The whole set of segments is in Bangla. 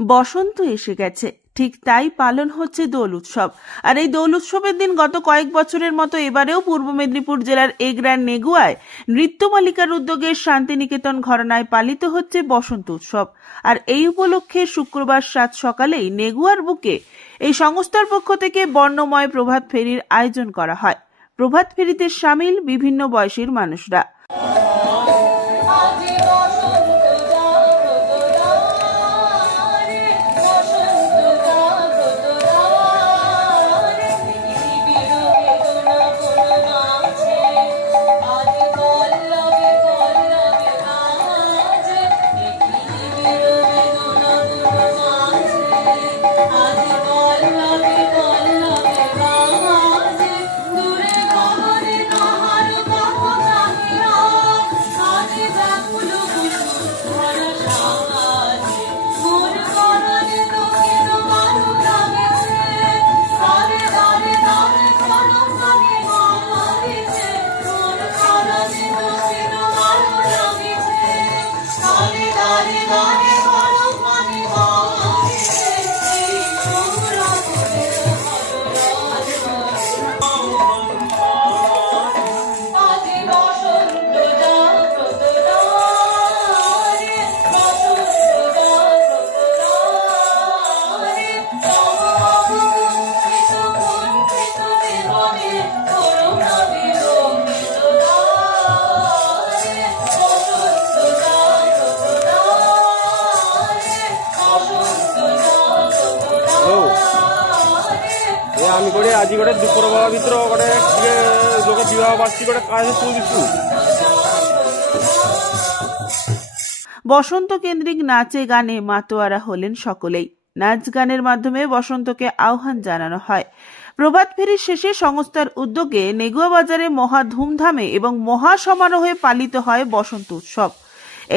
বসন্ত এসে গেছে, ঠিক তাই পালন হচ্ছে দোল উৎসব। আর এই দোল উৎসবের দিন গত কয়েক বছরের মতো এবারেও পূর্ব মেদিনীপুর জেলার এগরার নেগুয়ায় নৃত্যমালিকার উদ্যোগে শান্তিনিকেতন ঘরানায় পালিত হচ্ছে বসন্ত উৎসব। আর এই উপলক্ষে শুক্রবার সাত সকালেই নেগুয়ার বুকে এই সংস্থার পক্ষ থেকে বর্ণময় প্রভাত ফেরির আয়োজন করা হয়। প্রভাত ফেরিতে সামিল বিভিন্ন বয়সীর মানুষরা। আমি করে আজি গোটে দুপুর বেলা ভিতর গোটে টিকে লোক বিবাহ বার্ষিক গোটে কাজ শুনছি। বসন্ত কেন্দ্রিক নাচে গানে মাতোয়ারা হলেন সকলেই। নাচ গানের মাধ্যমে বসন্তকে আহ্বান জানানো হয়। প্রভাত ফেরির শেষে সংস্থার উদ্যোগে নেগুয়া বাজারে মহা ধুমধামে এবং মহা সমারোহে পালিত হয় বসন্ত উৎসব।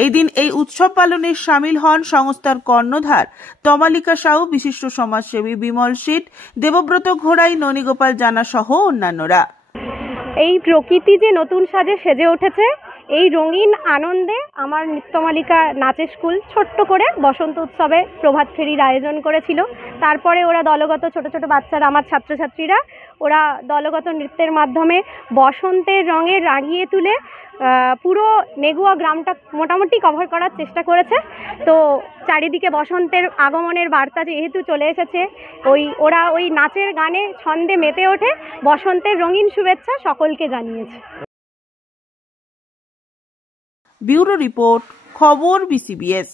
এই দিন এই উৎসব পালনে সামিল হন সংস্থার কর্ণধার তমালিকা সাউ, বিশিষ্ট সমাজসেবী বিমল শীত, দেবব্রত ঘোড়াই, ননীগোপাল জানা সহ অন্যান্যরা। এই প্রকৃতি যে নতুন সাজে সেজে উঠেছে, এই রঙিন আনন্দে আমার নৃত্যমালিকা নাচের স্কুল ছোট্ট করে বসন্ত উৎসবে প্রভাত ফেরির আয়োজন করেছিল। তারপরে ওরা দলগত ছোট ছোট বাচ্চারা, আমার ছাত্রছাত্রীরা, ওরা দলগত নৃত্যের মাধ্যমে বসন্তের রঙে রাঙিয়ে তুলে পুরো নেগুয়া গ্রামটা মোটামুটি কভার করার চেষ্টা করেছে। তো চারিদিকে বসন্তের আগমনের বার্তা যেহেতু চলে এসেছে, ওরা ওই নাচের গানে ছন্দে মেতে ওঠে, বসন্তের রঙিন শুভেচ্ছা সকলকে জানিয়েছে। ব্যুরো রিপোর্ট, খবর বিসিবিএস।